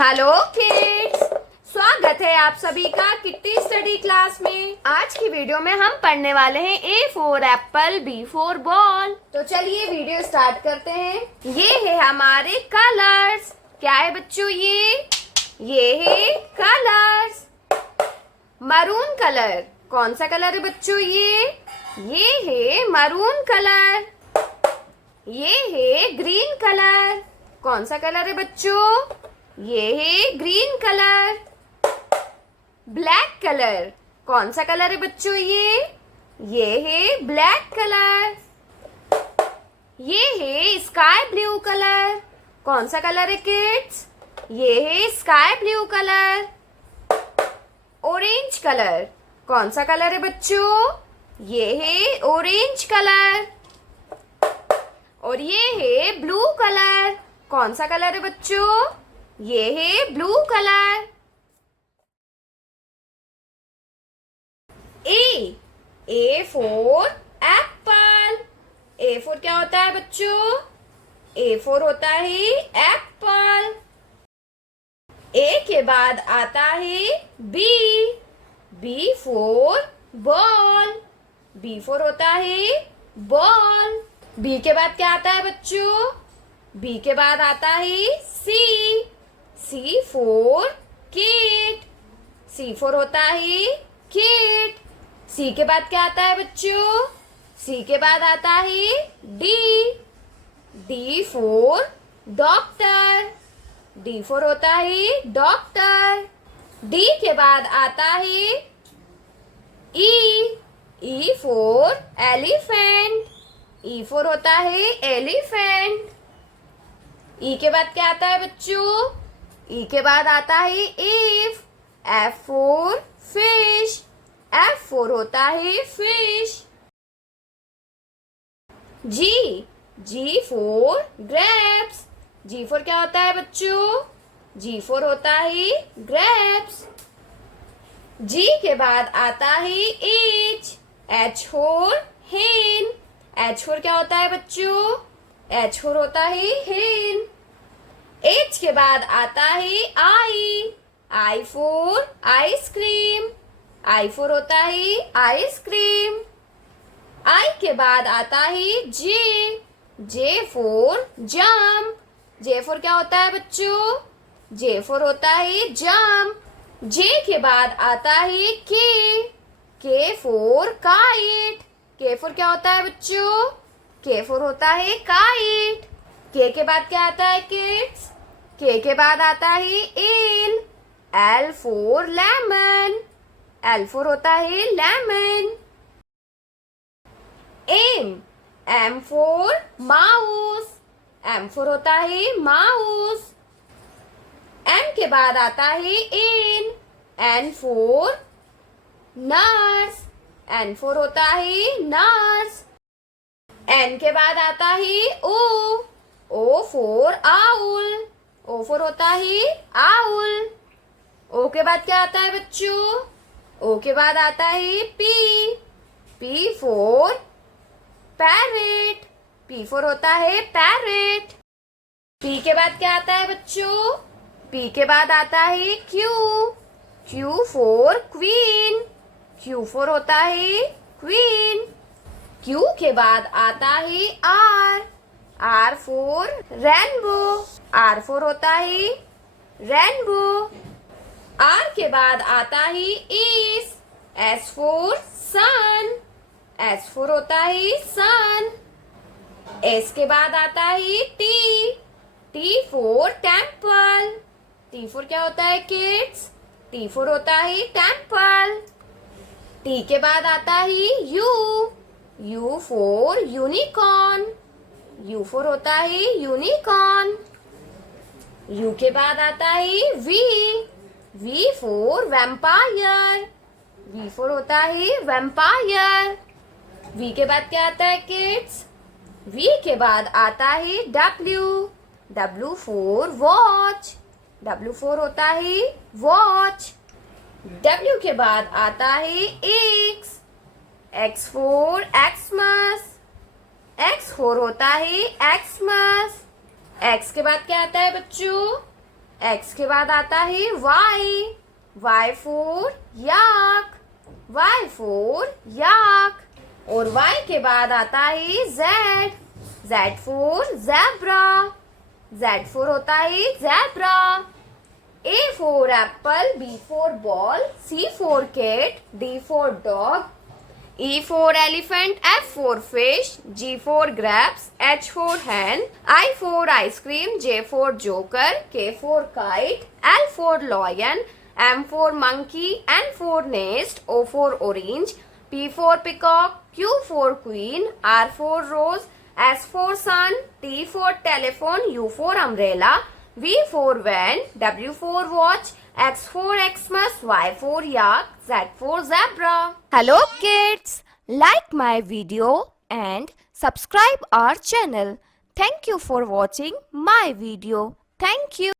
Hello kids, स्वागत है आप सभी का किट्टी स्टडी क्लास में। आज की वीडियो में हम पढ़ने वाले हैं A for apple, B for ball. तो चलिए वीडियो स्टार्ट करते हैं। ये है हमारे कलर्स। क्या है बच्चों? ये है कलर्स। मरून कलर, कौन सा कलर है बच्चों? ये है मरून कलर। ये है ग्रीन कलर, कौन सा कलर है बच्चों? ये है ग्रीन कलर। ब्लैक कलर, कौन सा कलर है बच्चों? ये है ब्लैक कलर। ये है स्काई ब्लू कलर, कौन सा कलर है किड्स? ये है sky blue colour. Orange colour, कौन सा कलर है बच्चों? ये है ऑरेंज कलर। और ये है ब्लू कलर, कौन सा कलर है बच्चों? ये है blue colour. A for Apple. A for क्या होता है बच्चों? ए फॉर होता है एप्पल। ए के बाद आता है B. B for ball. B for होता है बॉल। बी के बाद क्या आता है बच्चों? बी के बाद आता है सी। सी फॉर किट। सी फॉर होता है किट। सी के बाद क्या आता है बच्चों? सी के बाद आता है D. D for doctor. D for होता है डॉक्टर। डी के बाद आता है E. E for elephant. E for होता है एलिफेंट। ई के बाद क्या आता है बच्चों? ई के बाद आता है F. F for fish. F for होता है fish. G. G for grapes. G for क्या होता है बच्चों? जी फॉर होता है ग्रेप्स। जी के बाद आता है एच। एच फॉर हेन। एच फॉर क्या होता है बच्चों? एच फॉर होता है हेन। एच के बाद आता है I. I for ice cream. I for होता है आइसक्रीम। आई के बाद आता है J. J for jump. J for क्या होता है बच्चों? जे फॉर होता है जंप। जे के बाद आता है के। के फॉर काइट। के फॉर क्या होता है बच्चों? के फॉर होता है काइट। के बाद क्या आता है किड्स? के बाद आता है L. L for lemon. L for होता है lemon. M. M for mouse. M for होता है माउस। एम के बाद आता है N. N for nurse. N for होता है नर्स। एन के बाद आता है O. O for owl. O for होता है आउल। ओ के बाद क्या आता है बच्चों? ओ के बाद आता है P. P for parrot. P for होता है पैरेट। पी के बाद क्या आता है बच्चों? पी के बाद आता है Q. Q for queen. Q for होता है क्वीन। क्यू के बाद आता है R. R for rainbow. R for होता है रेनबो। आर के बाद आता है S. S for sun. S for होता है सन। एस के बाद आता है T. T for temple. T for क्या होता है किड्स? टी फॉर होता है टेम्पल। टी के बाद आता है U. U for unicorn. U for होता है यूनिकॉर्न। यू के बाद आता है V. V for vampire. V for होता है वैम्पायर। वी के बाद क्या आता है किड्स? वी के बाद आता है W. W for watch. W for होता है वॉच। डब्ल्यू के बाद आता है x. X for Xmas. X for होता है एक्समस। एक्स के बाद क्या आता है बच्चों? X के बाद आता है Y. Y for yak. Y for yak. और Y के बाद आता है Z. Z for zebra. Z for होता है zebra. A for apple, B for ball, C for cat, D for dog, E for elephant, F for fish, G for grapes, H for hen, I for ice cream, J for joker, K for kite, L for lion, M for monkey, N for nest, O for orange, P for peacock, Q for queen, R for rose, S for sun, T for telephone, U for umbrella, V for van, W for watch, X for Xmas, Y for yak, Z for zebra. Hello kids, like my video and subscribe our channel. Thank you for watching my video. Thank you.